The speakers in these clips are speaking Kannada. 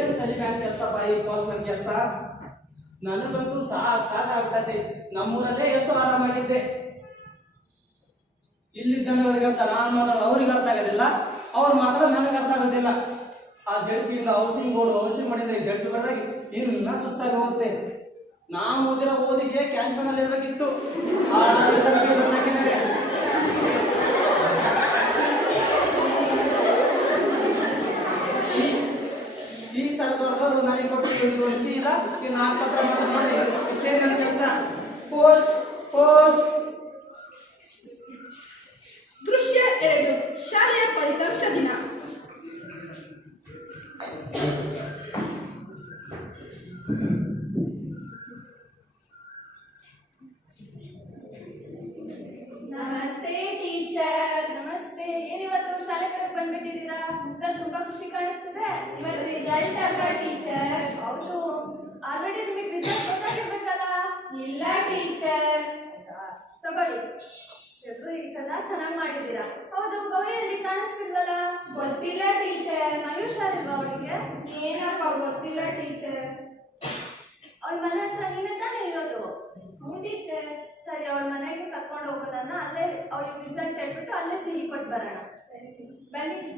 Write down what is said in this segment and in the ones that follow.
ಏನ್ ಕಲಿಬ್ಯಾಗ ಕೆಲಸಪ್ಪ ಈ ಪೋಸ್ಟ್ಮನ್ ಕೆಲಸ. ನನಗಂತೂ ಸಾಕಾಗ್ಬಿಟ್ಟತೆ. ನಮ್ಮೂರಲ್ಲೇ ಎಷ್ಟು ಆರಾಮಾಗಿದ್ದೆ. ಇಲ್ಲಿ ಜನಗಳಿಗೆ ಅಂತ ನಾನು ಮಾತಾಡೋದು ಅವ್ರಿಗೆ ಅರ್ಥ ಆಗೋದಿಲ್ಲ, ಅವ್ರು ಮಾತಾಡೋದು ನನಗೆ ಅರ್ಥ ಆಗೋದಿಲ್ಲ. ಆ ಜಡ್ಪಿಯಿಂದ ಹೌಸಿಂಗ್ ಬೋರ್ಡ್ ಹೌಸಿಂಗ್ ಮಾಡಿದ್ರೆ ಈ ಜಡ್ಪಿ ಬರೆದಾಗ ಇನ್ನ ಸುಸ್ತಾಗಿ ಹೋಗುತ್ತೆ. ನಾವು ಓದಿರೋ ಓದಿಗೆ ಕ್ಯಾನ್ಸರ್ ಅಲ್ಲಿ ಇರಬೇಕಿತ್ತು. ಈ ಸ್ಥಳದವ್ರದ್ದು ನನಗೆ ಕೊಟ್ಟು ಚೀಲ ಈ 4 ಪತ್ರ ನೋಡಿ. ಇಷ್ಟೇ ನನ್ನ ಕೆಲಸ. Post post. ದೃಶ್ಯ 2 ಶಾಲೆಯ ಫಲಿತಾಂಶ ದಿನ. ನಮಸ್ತೆ ಟೀಚರ್. ನಮಸ್ತೆ. ಏನಿವತ್ತು ಶಾಲೆ ಕಡೆ ಬಂದ್ಬಿಟ್ಟಿದ್ದೀರಾ? ಮುಖದಲ್ಲಿ ತುಂಬಾ ಖುಷಿ ಕಾಣಿಸ್ತಿದೆ. ಇವತ್ತು ರಿಸಲ್ಟ್ ಅಲ್ಲ ಟೀಚರ್. ಹೌದು, ಆಲ್ರೆಡಿ ನಿಮಗೆ ರಿಸಲ್ಟ್ ಗೊತ್ತಾಗಿರ್ಬೇಕಲ್ಲ. ಇಲ್ಲ ಟೀಚರ್. ತಗೊಳ್ಳಿ, ಎಲ್ರು ಈ ಸಲ ಚೆನ್ನಾಗಿ ಮಾಡಿದ್ದೀರಾ. ಹೌದು, ಗೌರಿಯಲ್ಲಿ ಕಾಣಿಸ್ತಿಲ್ವಲ್ಲ? ಗೊತ್ತಿಲ್ಲ ಟೀಚರ್. ಆಯುಷ್ ಅಲ್ವಾ ಅವಳಿಗೆ? ಏನಪ್ಪ ಗೊತ್ತಿಲ್ಲ ಟೀಚರ್. ಅವಳ ಮನೆ ಹತ್ರ ನೀವೇ ತಾನೇ ಇರೋದು? ಹ್ಞೂ ಟೀಚರ್. ಸರಿ, ಅವಳ ಮನೆಗೆ ಕರ್ಕೊಂಡು ಹೋಗೋಣ. ಅಲ್ಲೇ ಅವಳಿಗೆ ರಿಸಲ್ಟ್ ಹೇಳ್ಬಿಟ್ಟು ಅಲ್ಲೇ ಸಿಹಿ ಕೊಟ್ಟು ಬರೋಣ. ಸರಿ ಬನ್ನಿ.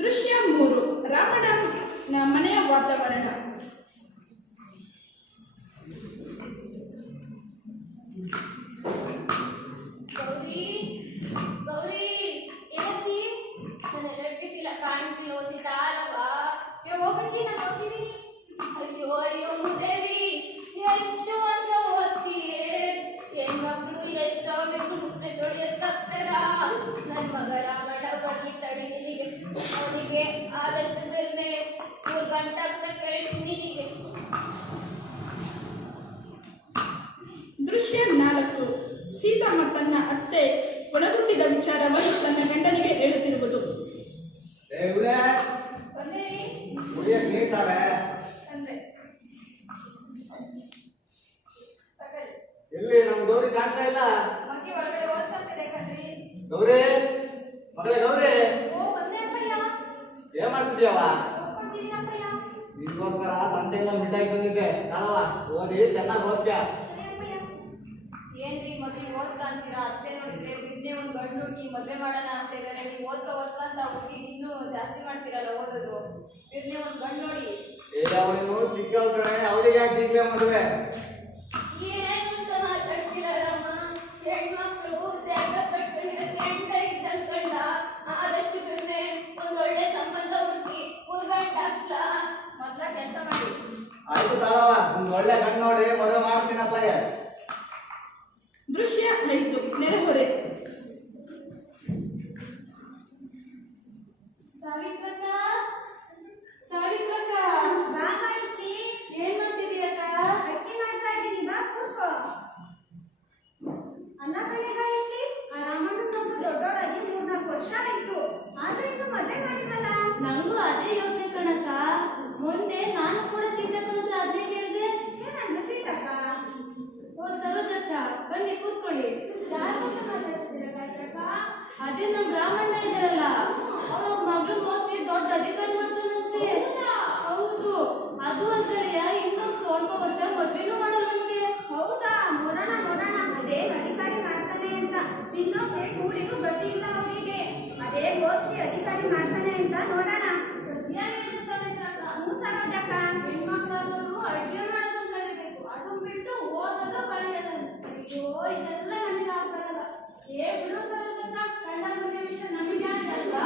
ದೃಶ್ಯ 3 ರಾಮಣ್ಣನ ಮನೆಯ ವಾತಾವರಣ. ಗೌರಿ, ಗೌರಿ, ಏನಚ್ಚಿ? ನನ್ನ ಎಲೆಕ್ಟ್ರಿಕ್ ಚೀಲ ಕಾಣ್ತೀಯೋ? ಸಿತಾರವಾ? ಹೋಗಚ್ಚಿ, ನಾನು ಹೋಗ್ತೀನಿ. ಅಯ್ಯೋ ಅಯ್ಯೋ ಮುದೇವಿ, ಎಷ್ಟು ಅಂತ ಓದ್ತೀಯೇ? ಹೆಣ್ಮಕ್ಳು ಎಷ್ಟೋ ಬೇಕು ಮುದ್ರೆ ತೊಳೆಯತ್ತಾರ. ನನ್ನ ಮಗ ರಾಮಣ್ಣ ಬರ್ಲಿ ತಡಿ ನಿನಗೆ. ಅವನಿಗೆ ಆದಷ್ಟು ಬೇರೆ 3 ಗಂಟೆ ಆಗ್ತಕ್ಕ ಹೇಳ್ತೀನಿ ನಿನಗೆ. ದೃಶ್ಯ 4 ಸೀತಮ್ಮ ತನ್ನ ಅತ್ತೆ ಒಳಗುಟ್ಟಿದ ವಿಚಾರವನ್ನು ತನ್ನ ಗಂಡನಿಗೆ ಹೇಳುತ್ತಿರುವುದು. ಎಲ್ಲಿ ನಮ್ ಗೌರಿ ಕಾಣ್ತಾ ಇಲ್ಲ? ಮಕ್ಕಿ ಒಳಗಡೆ ಓದ್ತಾಂತಿದೆ ಕಣ್ರಿ. ಗೌರಿ, ಮಗಳೇ ಗೌರಿ, ಓ ಬಂದೆ ಅಪ್ಪಯ್ಯ. ಏನ್ ಮಾಡ್ತಿದ್ಯವ? ಓದ್ಕೊಂಡಿದ್ದೀನಿ ಅಪ್ಪಯ್ಯ. ನಿನ್ಗೋಸ್ಕರ ಸಂತೆಲ್ಲ ಮಿಠಾಯಿ ಬಂದಿದ್ದೆ. ನಾಳವ ಓದಿ ಚೆನ್ನಾಗಿ ಓದ್ತ್ಯಾ. ಸರಿ ಅಪ್ಪಯ್ಯ. ಏನ್ರಿ ಮದ್ವೆ ಓದ್ತಾ ಅಂತೀರಾ? ಅತ್ತೆ ನೋಡಿದ್ರೆ ಬಿದ್ದೆ ಒಂದು ಗಂಡು ಹುಡುಗಿ ಮದ್ವೆ ಮಾಡೋಣ ಅಂತ ಹೇಳಿದ್ರೆ ನೀವು ಓದ್ತಾ ಅಂತ ಹುಡುಗಿ ಇನ್ನೂ ಜಾಸ್ತಿ ಮಾಡ್ತೀರಲ್ಲ ಓದೋದು. ಬಿರ್ನೆ ಒಂದು ಗಂಡು ನೋಡಿ. ಅವಳು ಚಿಕ್ಕವಳ ಕಡೆ, ಅವಳಿಗೆ ಯಾಕೆ ಈಗಲೇ ಮದುವೆ? ಏನು ಅಂತ ಮಾತಾಡ್ತೀರಮ್ಮ? ಹೆಣ್ಮಕ್ಳು ಸ್ಯಾಗ ಕಟ್ಕೊಂಡಿರೋ ಕೆಂಡ ಇದ್ದಂಕಂಡ ಆದಷ್ಟು ಬಿರ್ನೆ ಒಂದೊಳ್ಳೆ ಸಂಬಂಧ ಹುಡುಕಿ 3 ಗಂಟೆ ಹಾಕ್ಸ್ಲಾ? ಮೊದ್ಲ ಕೆಲಸ ಮಾಡಿ. ಆಯ್ತು ತಾಳವ, ಒಂದು ಒಳ್ಳೆ ಗಂಡು ನೋಡಿ ಮದುವೆ ಮಾಡಿಸ್ತೀನಿ ಅತ್ಲಾಗೆ. ದೃಶ್ಯ 5 ನೆರೆಹೊರೆ. ಸಾವಿತ್ರಕ್ಕ, ಸಾವಿತ್ರಕ್ಕ, ಬಾ ಮಾಡ್ತಿ. ಏನ್ ಮಾಡ್ತಿದೀಯಕ್ಕ? ಅಕ್ಕಿ ಮಾಡ್ತಾ ಇದ್ದೀನಿ, ಬಾ ಕೂರ್ಕೋ. ಅಲ್ಲ ಕಣೆ ಇಲ್ಲಿ ಆ ರಾಮಣ್ಣನೊಂದು ದೊಡ್ಡವರಾಗಿ 3-4 ವರ್ಷ ಆಯ್ತು. ಆದ್ರೆ ಇನ್ನು ಮದುವೆ ಮಾಡಿದ್ರಲ್ಲ? ನಂಗೂ ಅದೇ ಯೋಚನೆ ಕಣಕ್ಕ. ಮೊನ್ನೆ ನಾನು ಕೂಡ ಸೀತಕ್ಕ ಹತ್ರ ಅದೇ ಕೇಳಿದೆ. ಏನಂದ್ರೆ ಸೀತಕ್ಕ? ಓ ಸರೋಜಕ್ಕ, ಬನ್ನಿ ಕೂತ್ಕೊಳ್ಳಿ. ಯಾರ ಬಗ್ಗೆ ಮಾತಾಡ್ತಿದ್ದೀರಲ್ಲ ಅಕ್ಕ? ಅದೇ ನಮ್ ರಾಮಣ್ಣ ಇದ್ದಾರಲ್ಲ, ಅವ್ರ ಮಗಳು ಮೋಸಿ ದೊಡ್ಡ ಅಧಿಕಾರಿ ಮಾಡ್ತಾನಂತೆ. ಹೌದು, ಅದು ಅಂತಲೇ ಇನ್ನೊಂದು ಸ್ವಲ್ಪ ವರ್ಷ ಮದ್ವೆನೂ ಮಾಡಲ್ಲ ನನ್ಗೆ. ಹೌದಾ? ನೋಡೋಣ ನೋಡೋಣ, ಅದೇ ಅಧಿಕಾರಿ ಮಾಡ್ತಾನೆ ಅಂತ. ಇನ್ನೊಮ್ಮೆ ಕೂಡಿಗೂ ಗತಿ ಇಲ್ಲ ಅವನಿಗೆ. ಅದೇ ಓದಿಸಿ ಅಧಿಕಾರಿ ಮಾಡ್ತಾನೆ ಅಂತ ನೋಡೋಣ. ಸರಿಯಾಗಿದೆ ಸರೋಜಕ್ಕ. ಹ್ಞೂ ಸರೋಜಕ್ಕ. ಹೆಣ್ಮಕ್ಳಾದವರು ಅಡುಗೆ ಮಾಡೋದು ಕಲಿಬೇಕು, ಅದು ಬಿಟ್ಟು ಓದೋದು ಕಲಿಯೋದು. ಅಯ್ಯೋ ಇದೆಲ್ಲ ನನಗೆ ಆಗಲ್ಲ. ಬಿಡು ಸರೋಜಕ್ಕ, ಗಂಡ ಮದುವೆ ವಿಷಯ ನಮಗೆ ಅಲ್ವಾ?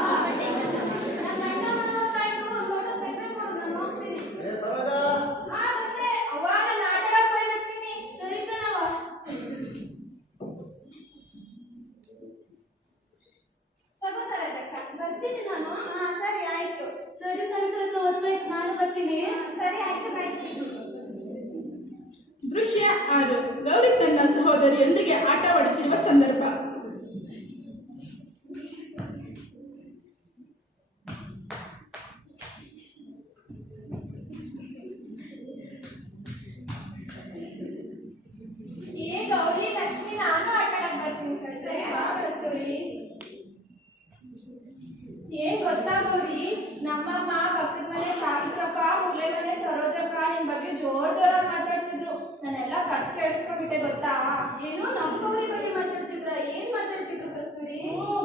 ಏನ್ ಗೊತ್ತಾ ಗೌರಿ, ನಮ್ಮಮ್ಮ ಪಕ್ಕದ ಮನೆ ಸಾವಿತ್ರಕ್ಕ, ಮೂಲೆ ಮನೆ ಸರೋಜಕ್ಕ ನಿನ್ ಬಗ್ಗೆ ಜೋರಾಗಿ ಮಾತಾಡ್ತಿದ್ರು. ನಾನೆಲ್ಲ ಕತ್ ಕೇಳಿಸ್ಕೊಂಡ್ಬಿಟ್ಟೆ ಗೊತ್ತಾ. ಏನು ನಮ್ಮ ಗೌರಿ ಬಗ್ಗೆ ಮಾತಾಡ್ತಿದ್ರ? ಏನ್ ಮಾತಾಡ್ತಿದ್ರು ಕಸ್ತೂರಿ?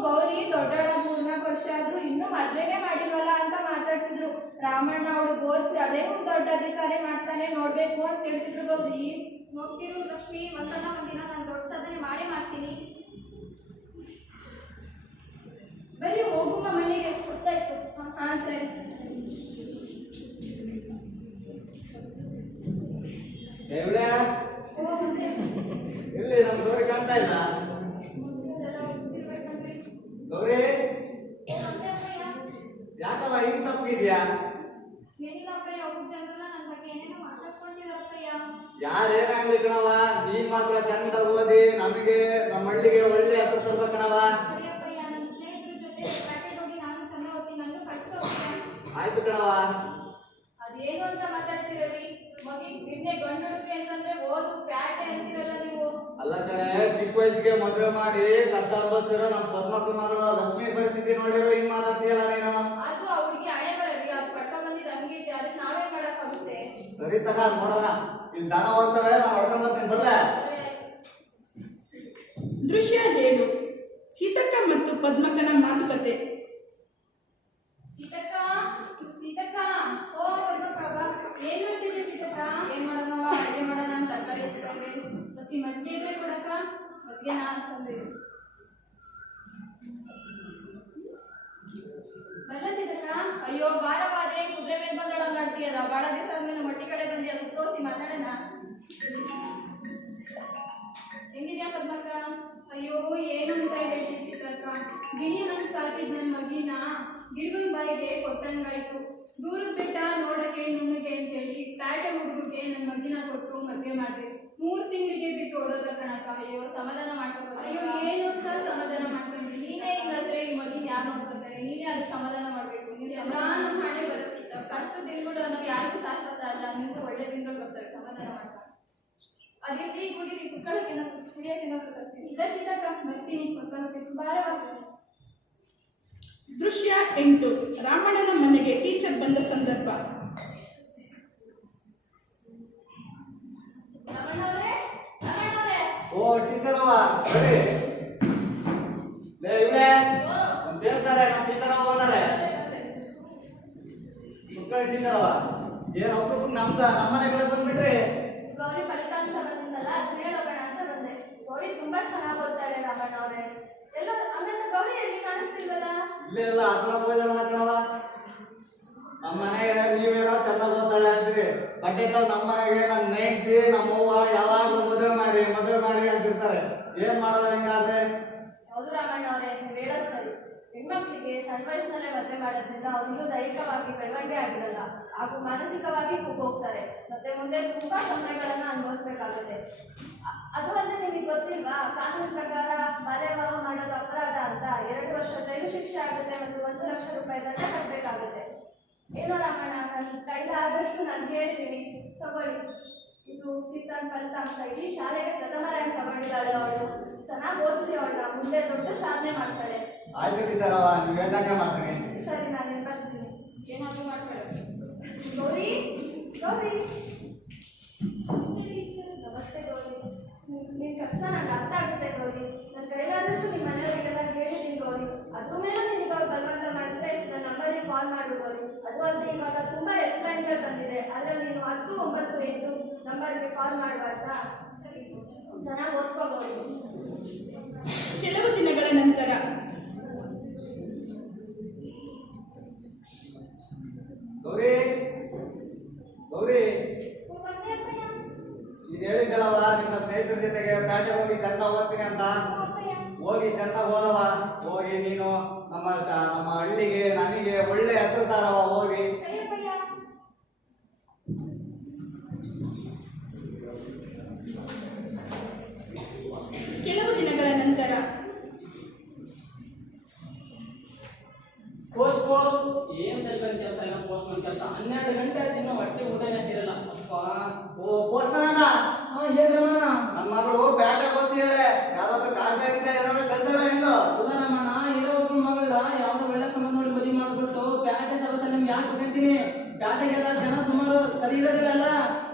ಗೌರಿ ದೊಡ್ಡೋಳ 3-4 ವರ್ಷ ಆದ್ರೂ ಇನ್ನೂ ಮದ್ವೆನೇ ಮಾಡಿಲ್ವಲ್ಲ ಅಂತ ಮಾತಾಡ್ತಿದ್ರು. ರಾಮಣ್ಣ ಅವಳು ಓದಿಸಿ ಅದೇ ದೊಡ್ಡ ಅಧಿಕಾರಿ ಮಾಡ್ತಾನೆ ನೋಡ್ಬೇಕು ಅಂತ ಹೇಳ್ತಿದ್ರು ಗೌರಿ. ನೋಡ್ತಿರು ಲಕ್ಷ್ಮಿ, ಒಂದಿನ ನಾನು ದೊಡ್ಡ ಸಾಧನೆ ಮಾಡೇ ಮಾಡ್ತೀನಿ. ಬರೀ ಹೋಗುವ ಮನೆಗೆ ಗೊತ್ತಾಯ್ತು. ಹಾ ಸರಿ. ಇಲ್ಲಿ ನಮ್ ಗೌರಿ ಕಾಣ್ತಾ ಇಲ್ಲ. ಗೌರಿ ಯಾಕವ ಹಿಂಗ್ ತಪ್ಪಿದ್ಯಾ? ಏನಿಲ್ಲಪ್ಪಯ್ಯ, ಅವ್ರ ಜನರೆಲ್ಲ ನನ್ನ ಬಗ್ಗೆ ಏನೇನೋ ಮಾತಾಡ್ಕೊಂಡಿರಪ್ಪಯ್ಯ. ಯಾರೇನಾಗ್ಲಿ ಕಣವ, ನೀನ್ ಮಾತ್ರ ಚಂದ ಓದಿ ನಮಗೆ ನಮ್ಮ ಹಳ್ಳಿಗೆ ಒಳ್ಳೆ ಹೆಸರು ತರ್ಬೇಕು ಕಣವ. ಸರಿಯಪ್ಪಯ್ಯ, ನನ್ನ ಸ್ನೇಹಿತರ ಜೊತೆ ಪ್ಯಾಟೆಗೆ ಹೋಗಿ ನಾನು ಚೆನ್ನಾಗಿ ಓದ್ತೀನಿ, ನನ್ನ ಕಳ್ಸೋ. ಆಯ್ತು ಕಣವ. ಅದೇನು ಅಂತ ಮಾತಾಡ್ತಿರಲಿ? ಮಗಿ ನಿನ್ನೆ ಗಂಡು ಹುಡುಗಿ ಅಂತಂದ್ರೆ ಓದು ಪ್ಯಾಟೆ ಅಂತಿರಲ್ಲ ನೀವು. ಅಲ್ಲ ಕಣೆ, ಚಿಕ್ಕ ವಯಸ್ಸಿಗೆ ಮದುವೆ ಮಾಡಿ ಕಷ್ಟ ಅನುಭವಿಸಿರೋ ನಮ್ಮ ಪದ್ಮಕುಮಾರು ಲಕ್ಷ್ಮಿ ಪರಿಸ್ಥಿತಿ ನೋಡಿರೋ ಹಿಂಗ್ ಮಾತಾಡ್ತೀಯಲ್ಲ ನೀನು. ಅದು ಅವ್ರಿಗೆ ಹಣೆ ಬರಲಿ, ಅದು ಪಟ್ಟ ಬಂದಿದ್ದು ಹಂಗಿತ್ತೆ, ಅದಕ್ಕೆ ನಾವೇ ಮಾಡಕ್ಕಾಗುತ್ತೆ. ಸರಿ ತಗ ನೋಡೋಣ. ಇಲ್ಲಿ ದನ ಹೋಗ್ತವೆ, ನಾನು ಹೊಡ್ಕೊಂಡ್ ಬರ್ತೀನಿ, ಬರ್ಲೆ? ದೃಶ್ಯ 7. ಸೀತಕ್ಕ ಮತ್ತು ಪದ್ಮಕ್ಕನ ಮಾತುಕತೆ. ಸೀತಕ್ಕ, ಸೀತಕ್ಕ, ಓ ಪದ್ಮಕ್ಕ ಬಾ. ಏನ್ ಮಾಡ್ತಿದ್ದೆ ಸೀತಕ್ಕ? ಏನ್ ಮಾಡೋಣವ, ಅಡುಗೆ ಮಾಡೋಣ ಅಂತ ತರಕಾರಿ ಹೆಚ್ಚಿದೆ. ಬಸ್ಸಿ ಮಜ್ಜಿಗೆ ಇದ್ರೆ ಕೊಡಕ್ಕ. ಮಜ್ಜಿಗೆ ನಾನು ತಂದೆ ಬಲ್ಲ ಸೀತಕ್ಕ. ಅಯ್ಯೋ ಬಾರವಾದೆ, ಕುದುರೆ ಮೇಲೆ ಬಂದಳ ಆಡ್ತೀಯಲ್ಲ. ಬಾಳ ದಿವಸ ಆದ್ಮೇಲೆ ಮಟ್ಟಿ ಕಡೆ ಬಂದಿ, ಅದು ತೋರಿಸಿ ಮಾತಾಡೋಣ. ಹೆಂಗಿದ್ಯಾ ಪದ್ಮಕ್ಕ? ಅಯ್ಯೋ ಏನು ಅಂತ ಹೇಳಿ ಸೀತಕ್ಕ, ಗಿಣಿ ಹಂಗೆ ಸಾಕಿದ್ ನನ್ನ ಮಗಿನ ಗಿಡಗನ್ ಬಾಯಿಗೆ ಕೊಟ್ಟಂಗಾಯ್ತು. ದೂರದ ಬೆಟ್ಟ ನೋಡಕ್ಕೆ ನುಣ್ಣಗೆ ಅಂತೇಳಿ ಪ್ಯಾಟೆ ಹುಡುಗಿಗೆ ನನ್ನ ಮಗಿನ ಕೊಟ್ಟು ಮದುವೆ ಮಾಡಿದೆ. 3 ತಿಂಗಳಿಗೆ ಬಿಟ್ಟು ಓಡೋದ ಕಣಕ್ಕ. ಅಯ್ಯೋ ಸಮಾಧಾನ ಮಾಡ್ಕೊಂಡು. ಅಯ್ಯೋ ಏನು ಅಂತ ಸಮಾಧಾನ ಮಾಡ್ಕೊಂಡಿ? ನೀನೇ ಇಲ್ಲಾಂದ್ರೆ ಈ ಮಗಿನ ಯಾರು ನೋಡ್ಕೊತಾರೆ? ನೀನೇ ಅದಕ್ಕೆ ಸಮಾಧಾನ ಮಾಡ್ಬೇಕು. ನಾನು ಹಣೆ ಬರುತ್ತೆ. ಕಷ್ಟ ದಿನಗಳು ನಾವು ಯಾರಿಗೂ ಶಾಶ್ವತ ಅಲ್ಲ, ನಿಂತ ಒಳ್ಳೆ ದಿನಗಳು ಬರ್ತವೆ. ಸಮಾಧಾನ ಮಾಡ್ತಾರೆ. ಅದಿರ್ಲಿ, ಗುಡಿಲಿ ಕುತ್ಕೊಳ್ಳೋಕೆ ಕುಡಿಯೋಕೆ ಬರ್ತೀನಿ. ಇಲ್ಲ ಸೀತಕ್ಕ, ಬರ್ತೀನಿ. ಕುತ್ಕೊಳ್ಳೋಕೆ ಬಾರವಾಗ್ತದೆ. ದೃಶ್ಯ 8. ರಾಮಣ್ಣನ ಮನೆಗೆ ಟೀಚರ್ ಬಂದ ಸಂದರ್ಭ. ರಮಣವ್ರೆ, ರಮಣವ್ರೆ. ಓ ಟೀಚರ್ ಅವ, ಬರೀ ಇವಳೆ ಅಂತ ಹೇಳ್ತಾರೆ. ನಮ್ಮ ಟೀಚರ್ ಅವ ಬಂದಾರೆ. ಮಕ್ಕಳ ಟೀಚರ್ ಅವ ಏನ್ ಒಬ್ರು ನಮ್ಮನೆ ಕಡೆ ಬಂದ್ಬಿಟ್ರಿ. ಗೌರಿ ಫಲಿತಾಂಶ ಬಂದಿದ್ದಲ್ಲ, ಅದು ಹೇಳೋಣ ಅಂತ ಬಂದೆ. ಗೌರಿ ತುಂಬಾ ಚೆನ್ನಾಗಿ ಓದ್ತಾರೆ ರಾಮಣ್ಣವ್ರೆ. ಎಲ್ಲ ಆಮೇಲೆ ಗೌರಿ ಎಲ್ಲಿ ಕಾಣಿಸ್ತಿಲ್ವಲ್ಲ? ಇಲ್ಲೇ ಎಲ್ಲ ಆಕಳ ಹೋಯ್ದಲ್ಲ ಕಣವ. ನಮ್ಮ ಮನೆಗೆ ನೀವೇನೋ ಚೆನ್ನಾಗಿ ಓದ್ತಾಳೆ ಅಂತೀರಿ. ಬಟ್ಟೆ ತಾವ್ ನಮ್ಮ ಮನೆಗೆ ನನ್ನ ಹೆಂಡತಿ ನಮ್ಮ ಅವ್ವ ಯಾವಾಗಲೂ ಮದುವೆ ಮಾಡಿ ಅಂತಿರ್ತಾರೆ. ಏನ್ ಮಾಡೋದು ಹಿಂಗಾದ್ರೆ? ಹೌದು ರಾಮಣ್ಣವ್ರೆ, ನೀವು ಹೇಳೋದು ಸರಿ. ಹೆಣ್ಮಕ್ಳಿಗೆ ಸಣ್ಣ ವಯಸ್ಸಿನಲ್ಲೇ ಮದುವೆ ಮಾಡೋದ್ರಿಂದ ಅವ್ರಿಗೂ ದೈಹಿಕವಾಗಿ ಬೆಳವಣಿಗೆ ಆಗಿರಲ್ಲ, ಹಾಗೂ ಮಾನಸಿಕವಾಗಿ ಹೋಗ್ತಾರೆ. ಮತ್ತೆ ಮುಂದೆ ತುಂಬಾ ತೊಂದರೆಗಳನ್ನ ಅನುಭವಿಸ್ಬೇಕಾಗುತ್ತೆ. ಅದು ಅಲ್ಲದೆ ನಿಮಗೆ ಗೊತ್ತಿಲ್ವಾ, ಕಾನೂನು ಪ್ರಕಾರ ಬಾಲ್ಯ ವಿವಾಹ ಮಾಡೋದು ಅಪರಾಧ ಅಂತ 2 ವರ್ಷ ಜೈಲು ಶಿಕ್ಷೆ ಆಗುತ್ತೆ ಮತ್ತು 1 ಲಕ್ಷ ರೂಪಾಯಿ ದಂಡ ಕಟ್ಟಬೇಕಾಗುತ್ತೆ. ಏನೋ ರಾಮಣ್ಣ, ನನ್ನ ಕೈಲಾದಷ್ಟು ನಾನು ಹೇಳ್ತೀನಿ, ತಗೊಳ್ಳಿ. ಇದು ಸೀತಾನ್ ಫಲಿತಾಂಶ. ಇಡೀ ಶಾಲೆಗೆ ಪ್ರಥಮ ರ್ಯಾಂಕ್ ತಗೊಂಡಿದ್ದಾಳೆ ಅವಳು. ಚೆನ್ನಾಗಿ ಓದಿಸಿ ಅವಳನ್ನ, ಮುಂದೆ ದೊಡ್ಡ ಸಾಧನೆ ಮಾಡ್ತಾಳೆ. ಆಯ್ತು ಟೀಚರ್ ಅವ, ನೀವು ಹೇಳ್ದಂಗೆ ಮಾಡ್ತೀನಿ. ಸರಿ, ನಾನು ಬರ್ತೀನಿ. ಏನಾದರೂ ಮಾಡ್ತಾಳೆ. ಗೌರಿ, ಗೌರಿ. ನಮಸ್ತೆ ಟೀಚರ್. ನಮಸ್ತೆ ಗೌರಿ. ನಿನ್ನ ಕಷ್ಟ ನನಗೆ ಅರ್ಥ ಆಗುತ್ತೆ ಗೌರಿ. ನನ್ನ ಕೈಲಾದಷ್ಟು ನಿಮ್ಮ ಮನೆಯವರಿಗೆಲ್ಲ ಹೇಳಿದ್ದೀನಿ ಗೌರಿ. ಅದ್ರ ಮೇಲೆ ನೀನು ಇವಾಗ ಬಲವಂತ ಮಾಡಿದ್ರೆ ನನ್ನ ನಂಬರಿಗೆ ಕಾಲ್ ಮಾಡು ಗೌರಿ. ಅದು ಅಲ್ಲದೆ ಇವಾಗ ತುಂಬ ಹೆಲ್ಪ್ಲೈನ್ಗಳು ಬಂದಿದೆ, ಅದರಲ್ಲಿ ನೀನು 10 9 8 ನಂಬರ್ಗೆ ಕಾಲ್ ಮಾಡುವಾಗ ಚೆನ್ನಾಗಿ ಓದ್ಕೋ ಗೌರಿ. ಕೆಲವು ದಿನಗಳ ನಂತರ. ಗೌರಿ, ಗೌರಿ, ನೀನ್ ಹೇಳಿದ್ದಲ್ಲವ ನಿಮ್ಮ ಸ್ನೇಹಿತರ ಜೊತೆಗೆ ಪ್ಯಾಟೆಗೆ ಹೋಗಿ ಚಂದ ಓದ್ತೀನಿ ಅಂತ. ಹೋಗಿ ಚಂದ ಓದವ. ಹೋಗಿ ನೀನು ನಮ್ಮ ಹಳ್ಳಿಗೆ ನನಗೆ ಒಳ್ಳೆ ಹೆಸರು ತಾರವ. ಹೋಗಿ ಕೆಲವು ದಿನಗಳ ನಂತರ. ಪೋಸ್ಟ್ ಏನ್ ತಲ್ಪನ್ ಕೆಲಸ, ಏನೋ ಪೋಸ್ಟ್ ಕೆಲಸ. 12 ಗಂಟೆ ಆಯ್ತು, ಇನ್ನೂ ಹೊಟ್ಟೆ ಊಟನೇ ಸೇರಲ್ಲ. ಓ ಪೋಸ್ಟ್ ಅಣ್ಣ, ಹೇಗ್ರಮಣ? ನನ್ನ ಮಗಳು ಪ್ಯಾಟೆಗೆ ಓದ್ತಿದ್ದಾಳೆ. ಯಾವ್ದಾದ್ರು ಕಾಗದ ಏನಾದ್ರು ಕೆಲಸಗಳ ಎಂದು? ಇಲ್ಲ ರಮಣ, ಇರೋ ಒಬ್ಬ ಮಗಳ ಯಾವ್ದೋ ಒಳ್ಳೆ ಸಂಬಂಧ ನೋಡಿ ಪ್ಯಾಟೆಗೆಲ್ಲ ಜನ ಸುಮಾರು ಸರಿ ಇರೋದಿಲ್ಲ.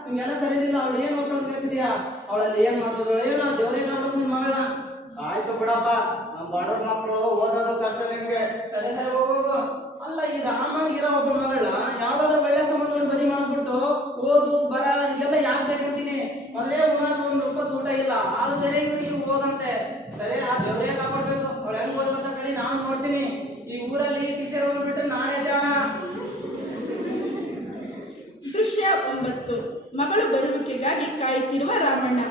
ನಿಮ್ಗೆಲ್ಲ ಸರಿ ಇದಿಲ್ಲ. ಅವಳು ಏನ್ ಓದ್ತಾಳ ತಿಳಿಸಿದ್ಯಾ? ಅವಳಲ್ಲಿ ಏನ್ ಮಾಡ್ತಿದ್ರು ಏನೋ ದೇವ್ರಿಗೆ ಆಗ್ಬೇಕು ನಿನ್ ಮಗಳನ್ನ. ಆಯ್ತು ಬಿಡಪ್ಪ, ನಮ್ಮ ಬಡವ್ರ ಮಕ್ಕಳು ಓದೋದು ಕಷ್ಟ ನಿಮ್ಗೆ. ಸರಿ ಸರಿ ಹೋಗು. ಅಲ್ಲ ಈ ರಾಮನಿಗಿರೋ ಒಬ್ಬ ಮಗಳ ಯಾವ್ದಾದ್ರು ಒಳ್ಳೆ ಸಂಬಂಧಗಳು ಮದುವೆ ಮಾಡ್ಬಿಟ್ಟು ಓದು ಬರ ಈಗೆಲ್ಲ ಯಾಕೆ ಬೇಕಂತೀನಿ. ಮೊದಲೇ ಉಣ್ಣಾಕ ಒಂದು ರೂಪಾಯಿ ಊಟ ಇಲ್ಲ, ಅದು ಬೇರೆ ಇವ್ರಿಗೆ ಓದಂತೆ. ಸರಿ ಆ ದೇವ್ರೇ ಕಾಪಾಡ್ಬೇಕು. ಅವಳು ಹೆಂಗ್ ಓದ್ಬೇಕ ಕಲಿ ನಾನು ನೋಡ್ತೀನಿ. ಈ ಊರಲ್ಲಿ ಟೀಚರ್ ಓದ್ಬಿಟ್ರೆ ನಾನೇ ಜಾಣ. ದೃಶ್ಯ 9. ಮಗಳು ಬರುವಿಕೆಗಾಗಿ ಕಾಯುತ್ತಿರುವ ರಾಮಣ್ಣ.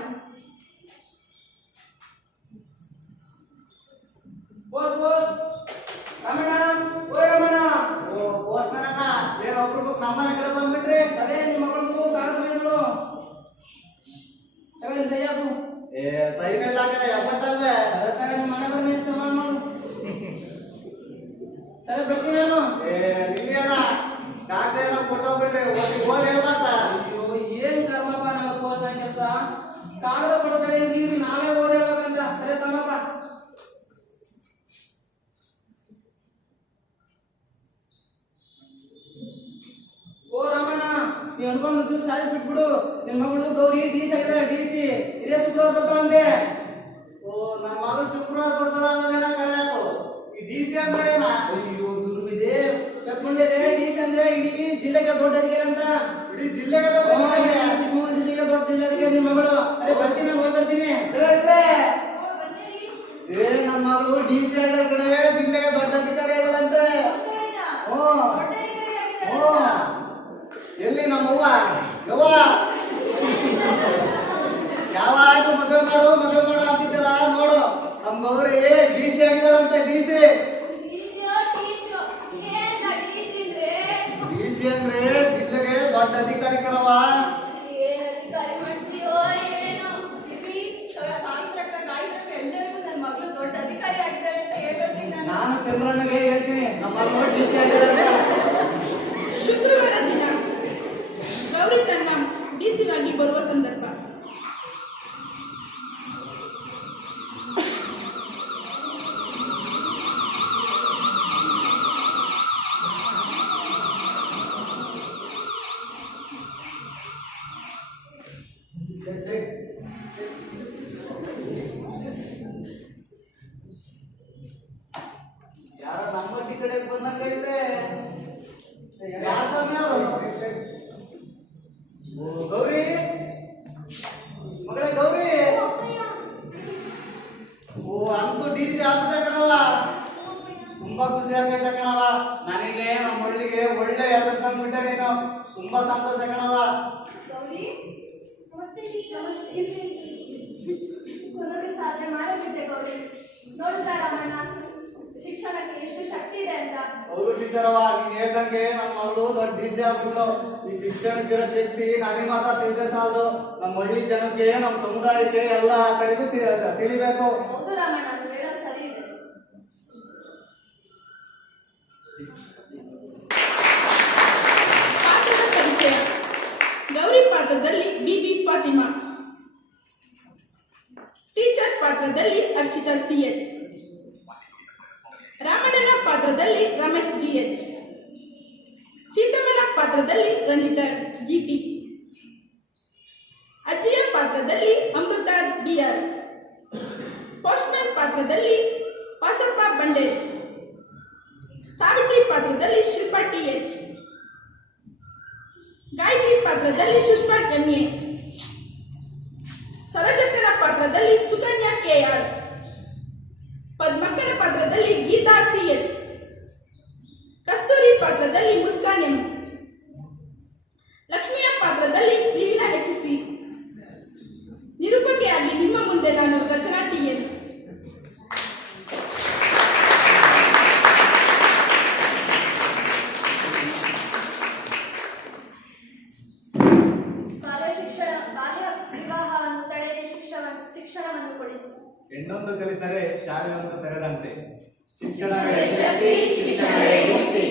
ಓದ್ ಓದ್ ರಮಣ, ಓ ರಮಣ. ಓ ಪೋಸ್ಟ್ಮನ್ ಅಣ್ಣ, ಏನ್ ಒಬ್ರು ನಮ್ಮನೆ ಕಡೆ ಬಂದ್ಬಿಟ್ರಿ? ಅದೇ ನಿಮ್ಮ ಮಗಳದು ಕಾಗದ ಬಂದ್ರು. ಸಹಿ ಹಾಕು. ಸೈನ್ ಎಲ್ಲ ಹಾಕದೆ ಯಾವತ್ತಲ್ವೇ? ನಿಮ್ಮ ಮನೆ ಬಂದು ಇಷ್ಟ ಮಾಡು. ಸರಿ ಬರ್ತೀನಿ ನಾನು. ನಿಲ್ಲಿ ಅಣ್ಣ, ಕಾಗದ ಏನೋ ಕೊಟ್ಟೋಗ್ಬಿಟ್ರಿ, ಓದಿ ಹೇಳ್ಬಾರ್ದ? ಅಯ್ಯೋ ಏನ್ ಕರ್ಮಪ್ಪ ನಮ್ಮ ಪೋಸ್ಟ್ ಕೆಲಸ. ಕಾಗದ ಕೊಡೋ ಕಡೆ ಇವ್ರು ನಾವೇ ಓದಿ ಹೇಳ್ಬೇಕಂತ. ಸರಿ ತಮ್ಮಪ್ಪ. ಓ ರಮಣ್ಣ, ನೀವ್ ಅನ್ಕೊಂಡಿದ್ದು ಸಾಧಿಸ್ಬಿಟ್ಬಿಡು. ನಿಮ್ ಮಗಳು ಗೌರಿ DC ಆಗಿದ್ದಾಳೆ, DC. ಇದೇ ಶುಕ್ರವಾರ ಬರ್ತಾಳಂತೆ. ಓ ನನ್ನ ಮಗಳು ಶುಕ್ರವಾರ ಬರ್ತಾಳ ಅನ್ನೋದೇನ ಕರೆ ಆಯ್ತು. ಈ DC ಅಂದ್ರೆ ಏನ? ಅಯ್ಯೋ ದುರ್ವಿದೆ ಕಟ್ಕೊಂಡಿದೆ. DC ಅಂದ್ರೆ ಇಡೀ ಜಿಲ್ಲೆಗೆ ದೊಡ್ಡ ಅಧಿಕಾರಿ ಅಂತ. ಇಡೀ ಜಿಲ್ಲೆಗೆ ಚಿಕ್ಕಮಗಳೂರು ಡಿಸ್ಟ್ರಿಕ್ಟ್ ದೊಡ್ಡ ಜಿಲ್ಲಾಧಿಕಾರಿ ನಿಮ್ಮ ಮಗಳು. ಸರಿ ಬರ್ತೀನಿ, ನಾನು ಹೋಗಿ ಬರ್ತೀನಿ. ನನ್ನ ಮಗಳು DC ಆಗಿದ ಕಡೆ ಜಿಲ್ಲೆಗೆ ದೊಡ್ಡ ಅಧಿಕಾರಿ ಆಗಿದಂತೆ. ಎಲ್ಲಿ ನಮ್ಮವ್ವ? ಯವ್ವ ಯಾವಾಗ ಮದುವೆ ಮಾಡು ಅಂತಿದ್ದಲ್ಲ, ನೋಡು ನಮ್ ಗೌರಿ DC ಆಗಿದಾಳಂತೆ. DC ಅಂದ್ರೆ ಜಿಲ್ಲೆಗೆ ದೊಡ್ಡ ಅಧಿಕಾರಿ ಕಣವ. ನಾನು ಚಂದ್ರಣ್ಣಗೆ ಹೇಳ್ತೀನಿ ನಮ್ಮ ಮಗಳು DC ಆಗಿದಾಳಂತೆ. ಶುಕ್ರವಾರ ದಿನ ಗೌರಿ ತನ್ನ DC ಗಾಗಿ ಬರುವ ಸಂದರ್ಭ. ಯಾರ ನಮ್ಮಟ್ಟಿ ಕಡೆ ಬಂದಂಗೈತೆ. ಯಾರ ಸಮಯ ಗೌರಿ, ಮಗಳೇ ಗೌರಿ. ಓ ಅಂತೂ DC ಆಗ್ಬಿಟ್ಟೆ ಕಣವ. ತುಂಬಾ ಖುಷಿ ಆಗೈತೆ ಕಣವ. ನನಗೆ ನಮ್ಮ ಹಳ್ಳಿಗೆ ಒಳ್ಳೆ ಹೆಸರು ತಂದ್ಬಿಟ್ಟೆ ನೀನು. ತುಂಬಾ ಸಂತೋಷ ಕಣವ. ಸಾಧನೆ ಮಾಡಿಬಿಟ್ಟೆ ಗೌರಿ. ನೋಡ್ತಾ ರಾಮಣ್ಣ ಶಿಕ್ಷಣಕ್ಕೆ ಎಷ್ಟು ಶಕ್ತಿ ಇದೆ ಅಂತ. ಅವರು ಟೀಚರವ, ನೀನ್ ಹೇಳ್ದಂಗೆ ನಮ್ಮ ಮಗಳು ದೊಡ್ಡ DC ಆಗ್ಬಿಟ್ಲು. ಈ ಶಿಕ್ಷಣಕ್ಕಿರೋ ಶಕ್ತಿ ನನಗೆ ಮಾತ್ರ ತಿಳಿದೇ ಸಾಲದು, ನಮ್ಮ ಹಳ್ಳಿ ಜನಕ್ಕೆ, ನಮ್ಮ ಸಮುದಾಯಕ್ಕೆ ಎಲ್ಲ ಕಡೆಗೂ ತಿಳಿಬೇಕು. ಹೌದು ರಾಮಣ್ಣ, ನೀವು ಹೇಳೋದು ಸರಿ ಇದೆ. ಪಾತ್ರದ ಪರಿಚಯ. ಗೌರಿ ಪಾತ್ರದಲ್ಲಿ BB ಫಾತಿಮಾ. ಟೀಚರ್ ಪಾತ್ರದಲ್ಲಿ ಹರ್ಷಿತಾ CH. ರಾಮಣ್ಣನ ಪಾತ್ರದಲ್ಲಿ ರಮೇಶ್ GH. ಸೀತಮ್ಮನ ಪಾತ್ರದಲ್ಲಿ ರಂಜಿತಾ GT. ಅಜ್ಜಿಯ ಪಾತ್ರದಲ್ಲಿ ಅಮೃತ DR. ಪೋಸ್ಟ್ಮನ್ ಪಾತ್ರದಲ್ಲಿ ವಾಸಪ್ಪ ಬಂಡೆ. ಸಾವಿತ್ರಿ ಪಾತ್ರದಲ್ಲಿ ಶಿಲ್ಪಾ TH. ಗಾಯತ್ರಿ ಪಾತ್ರದಲ್ಲಿ ಸುಷ್ಮಾ MA. ಸರೋಜಕ್ಕನ ಪಾತ್ರದಲ್ಲಿ ಸುಕನ್ಯಾ KR. ಪದ್ಮಕ್ಕನ ಪಾತ್ರದಲ್ಲಿ ಗೀತಾ CH. ಕಸ್ತೂರಿ ಪಾತ್ರದಲ್ಲಿ ಮುಸ್ಕಾನ್ M. ಲಕ್ಷ್ಮಿಯ ಪಾತ್ರದಲ್ಲಿ ಲಿವಿನಾ HC. ನಿರೂಪಕಿಯಾಗಿ ನಿಮ್ಮ ಮುಂದೆ ನಾನು ರಚನಾ TN. ಬಾಲ್ಯ ವಿವಾಹವನ್ನು ತಡೆಯದೆ ಶಿಕ್ಷಣವನ್ನು ಕೊಡಿಸಿ. ಹೆಣ್ಣೊಂದು ಕಲಿತರೆ ಶಾಲೆಯೊಂದು ತೆರೆದಂತೆ. ಶಿಕ್ಷಣ ಶಿಕ್ಷಣವೇ ಶಕ್ತಿ, ಶಿಕ್ಷಣವೇ ಮುಕ್ತಿ.